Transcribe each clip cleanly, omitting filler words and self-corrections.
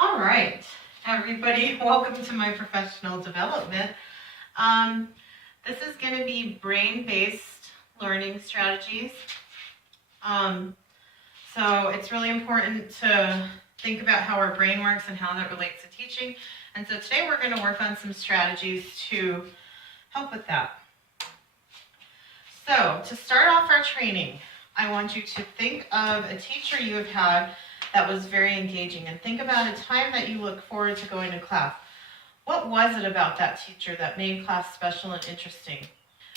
All right, everybody, welcome to my professional development. This is going to be brain-based learning strategies. So it's really important to think about how our brain works and how that relates to teaching. And so today we're going to work on some strategies to help with that. So to start off our training, I want you to think of a teacher you have had that was very engaging, and think about a time that you look forward to going to class. What was it about that teacher that made class special and interesting?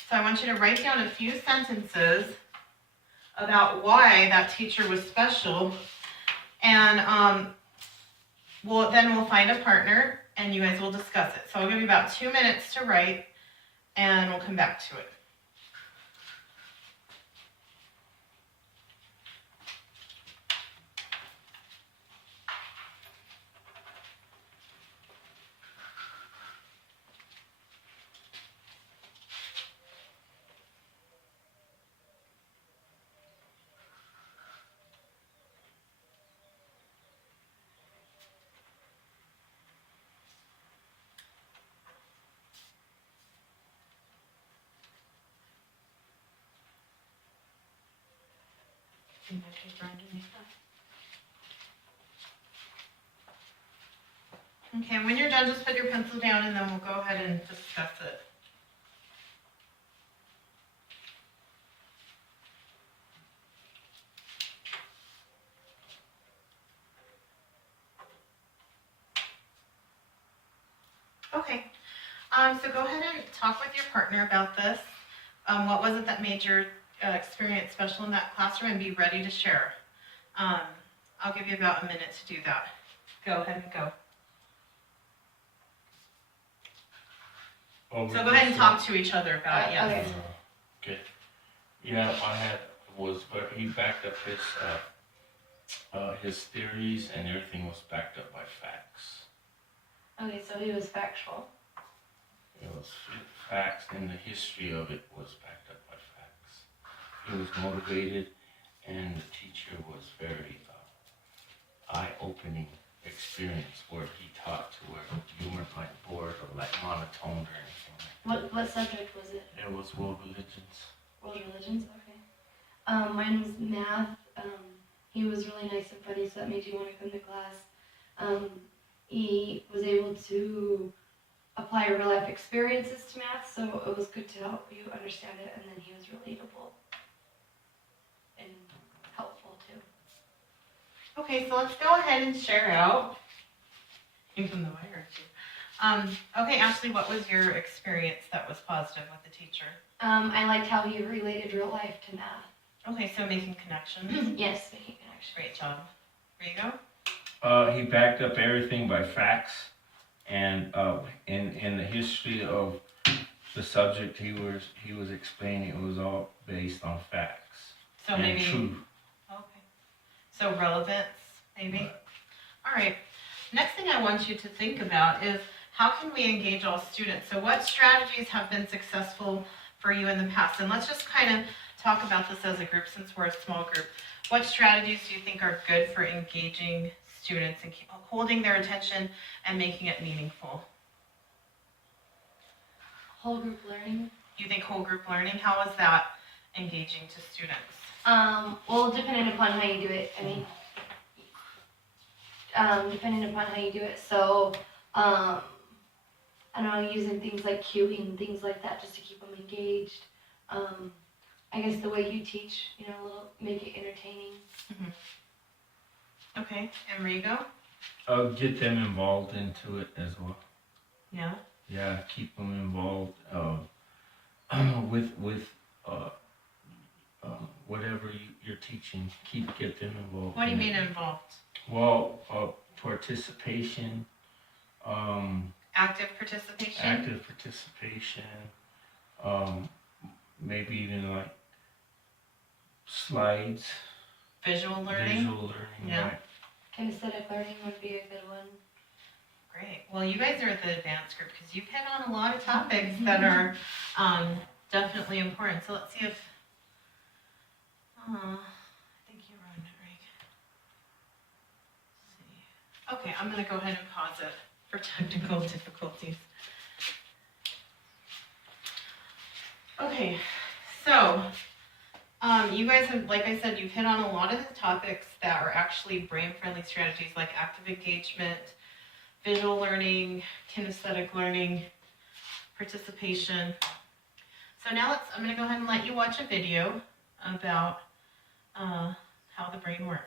So I want you to write down a few sentences about why that teacher was special, and we'll find a partner and you guys will discuss it. So I'll give you about 2 minutes to write and we'll come back to it. Okay, when you're done, just put your pencil down and then we'll go ahead and discuss it. Okay, so go ahead and talk with your partner about this. What was it that made your experience special in that classroom, and be ready to share. I'll give you about a minute to do that. Go ahead and go. So go ahead and talk to each other about it, yes. Okay. Yeah, he backed up his theories, and everything was backed up by facts. Okay, so he was factual. It was facts, and the history of it was backed up by facts. He was motivated, and the teacher was very eye-opening experience where he taught to where you weren't like bored or like monotoned or anything like that. What subject was it? It was world religions. World religions, okay. Mine was math. He was really nice and funny, so that made you want to come to class. He was able to apply real life experiences to math, so it was good to help you understand it, and then he was relatable and helpful too. Okay, so let's go ahead and share out. Even though I heard you. Okay, Ashley, what was your experience that was positive with the teacher? I liked how he related real life to math. Okay, so making connections. Yes, making connections. Great job. Rigo? He backed up everything by facts, and in the history of the subject he was explaining, it was all based on facts. So and maybe truth. Okay. So relevance, maybe? All right. Next thing I want you to think about is how can we engage all students? So what strategies have been successful for you in the past? And let's just kind of talk about this as a group since we're a small group. What strategies do you think are good for engaging students and holding their attention and making it meaningful? Whole group learning. You think whole group learning? How is that engaging to students? Well, depending upon how you do it. I mean, depending upon how you do it. So, I don't know, using things like cueing, things like that, just to keep them engaged. I guess the way you teach, make it entertaining. Mm-hmm. Okay, and Rigo? Get them involved into it as well. Yeah. Yeah, keep them involved with whatever you're teaching. Get them involved. What do you mean involved? Well, participation. Active participation. Active participation. Maybe even like slides. Visual learning. Visual learning. Yeah. Right. Kinesthetic learning would be a good one. Great. Well, you guys are at the advanced group because you've hit on a lot of topics that are definitely important. So let's see if, I think you run it right. Let's see. Okay, I'm gonna go ahead and pause it for technical difficulties. Okay, so you guys have, like I said, you've hit on a lot of the topics that are actually brain-friendly strategies like active engagement, visual learning, kinesthetic learning, participation. So now I'm gonna go ahead and let you watch a video about how the brain works.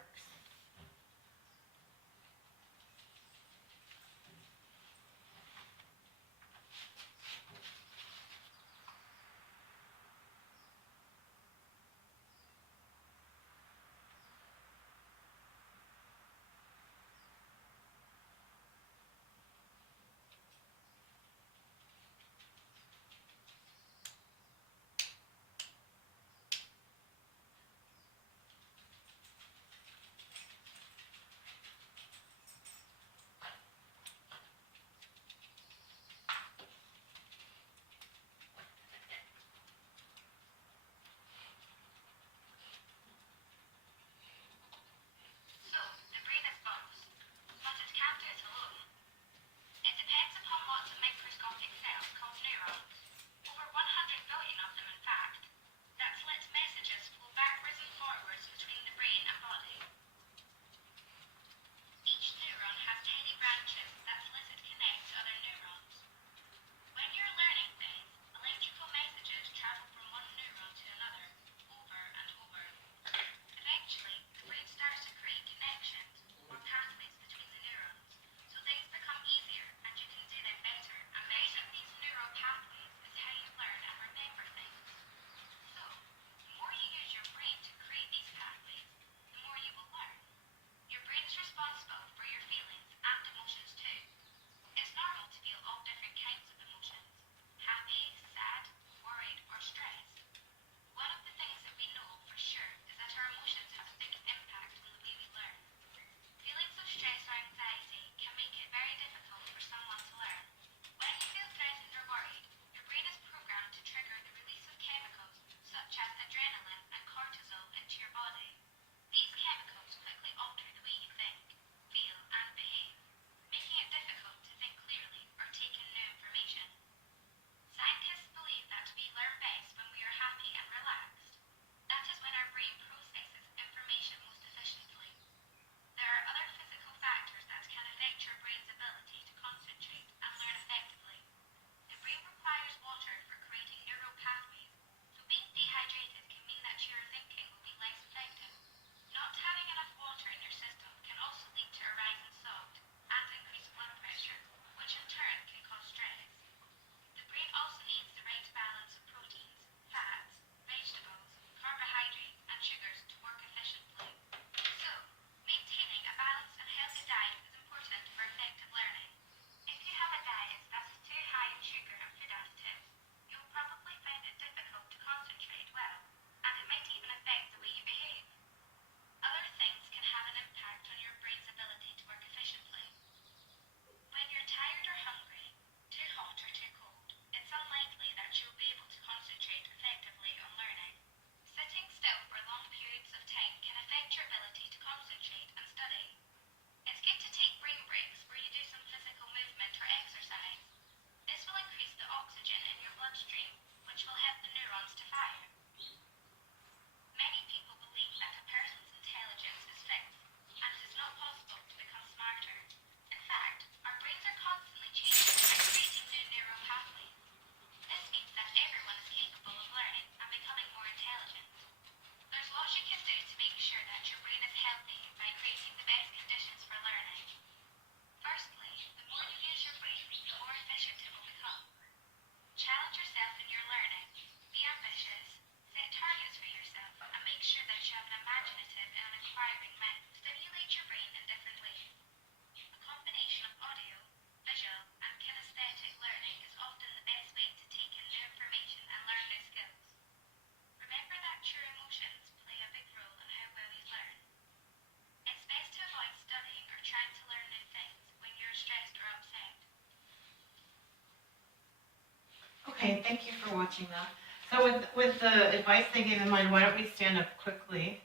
Okay, thank you for watching that. So with the advice they gave in mind, why don't we stand up quickly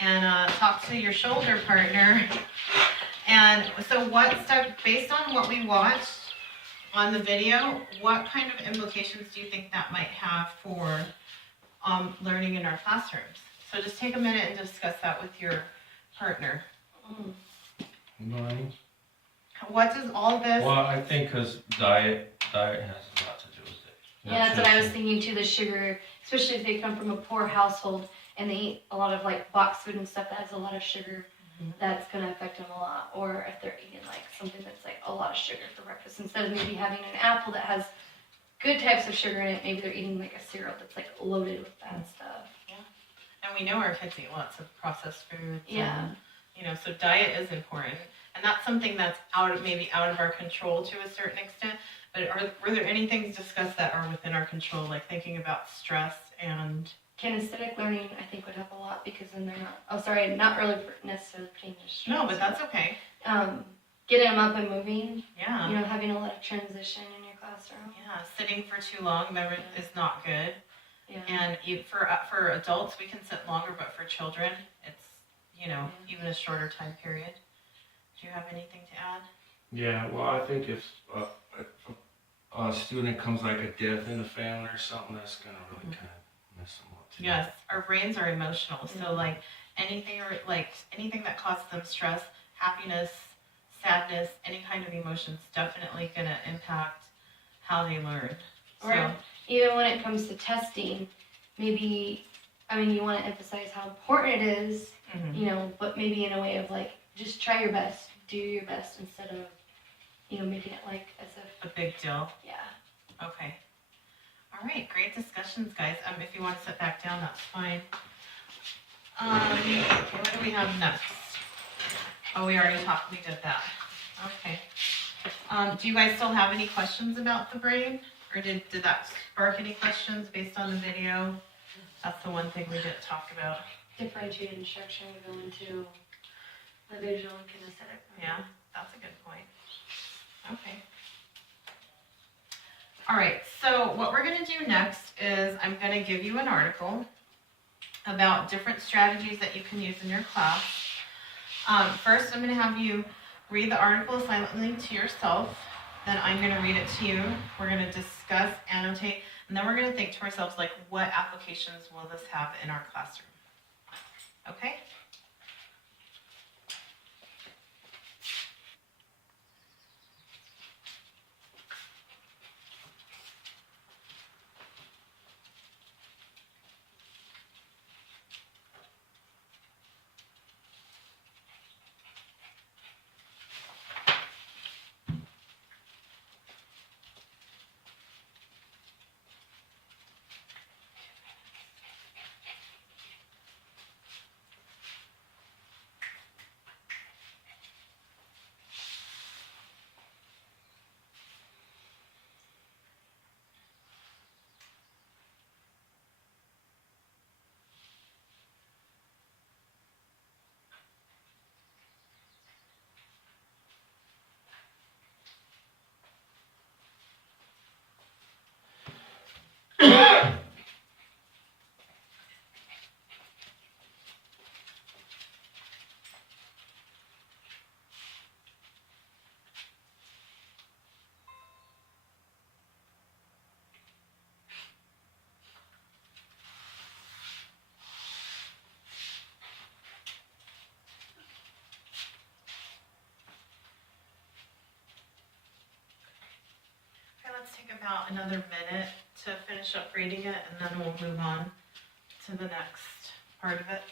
and talk to your shoulder partner and And so what step, based on what we watched on the video, what kind of implications do you think that might have for learning in our classrooms? So just take a minute and discuss that with your partner. Mine? What does all this, Well, I think because diet has a lot to do with it. Yeah, that's what I was thinking too. The sugar, especially if they come from a poor household and they eat a lot of like box food and stuff that has a lot of sugar, that's gonna affect them a lot. Or if they're eating like something that's like a lot of sugar for breakfast, instead of maybe having an apple that has good types of sugar in it, maybe they're eating like a cereal that's like loaded with bad stuff. and we know our kids eat lots of processed foods. Yeah. And, you know, so diet is important. And that's something that's maybe out of our control to a certain extent. But were there any things discussed that are within our control, like thinking about stress and... Kinesthetic learning, I think, would help a lot because then they're not really necessarily pertaining to stress. No, but that's okay. Getting them up and moving, Yeah. you know, having a lot of transition in your classroom. Yeah, sitting for too long is not good. Yeah. And for adults, we can sit longer, but for children, it's, you know, even a shorter time period. Do you have anything to add? Yeah, well, I think if a student comes like a death in the family or something, that's gonna really kind of mess them up too. Yes, our brains are emotional, so like anything that causes them stress, happiness, sadness, any kind of emotions, definitely gonna impact how they learn. Or even when it comes to testing, maybe, I mean, you want to emphasize how important it is, you know, but maybe in a way of like, just try your best, do your best instead of, you know, making it like as if a big deal. Yeah. Okay. All right, great discussions, guys. If you want to sit back down, that's fine. Okay, what do we have next? Oh, we already talked. We did that. Okay. Do you guys still have any questions about the brain, or did that spark any questions based on the video? That's the one thing we didn't talk about. Differentiated instruction would go into the visual and kinesthetic. Yeah, that's a good point. Okay. All right, so what we're going to do next is I'm going to give you an article about different strategies that you can use in your class. First, I'm going to have you read the article silently to yourself. Then I'm going to read it to you. We're going to discuss, annotate, and then we're going to think to ourselves, like, what applications will this have in our classroom? Okay? Let's take about another minute to finish up reading it, and then we'll move on to the next part of it.